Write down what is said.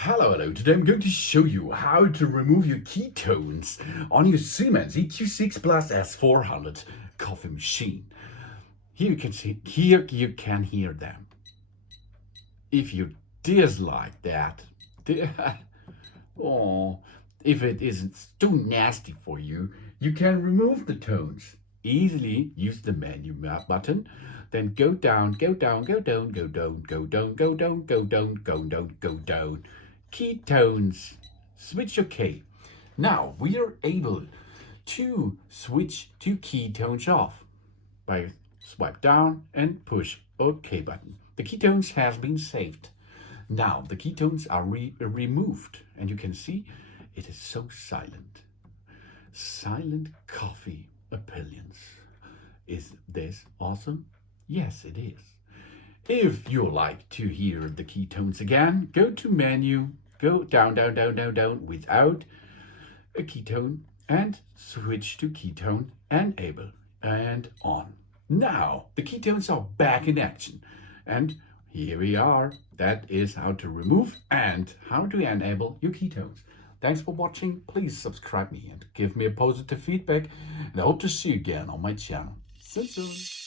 Hello, today I'm going to show you how to remove your ketones on your Siemens EQ.6 Plus S400 coffee machine. Here you can hear them. If you dislike that, oh, if it isn't too nasty for you, you can remove the tones. Easily use the menu button, then go down, go down, go down, go down, go down, go down, go down, go down, go down. Ketones. Switch OK. Now we are able to switch to ketones off by swipe down and push OK button. The ketones has been saved. Now the ketones are removed and you can see it is so silent. Silent coffee appearance. Is this awesome? Yes, it is. If you like to hear the ketones again, go to menu, go down, down, down, down, down without a ketone and switch to ketone enable and on. Now the ketones are back in action and here we are. That is how to remove and how to enable your ketones. Thanks for watching. Please subscribe me and give me a positive feedback and I hope to see you again on my channel. See you soon.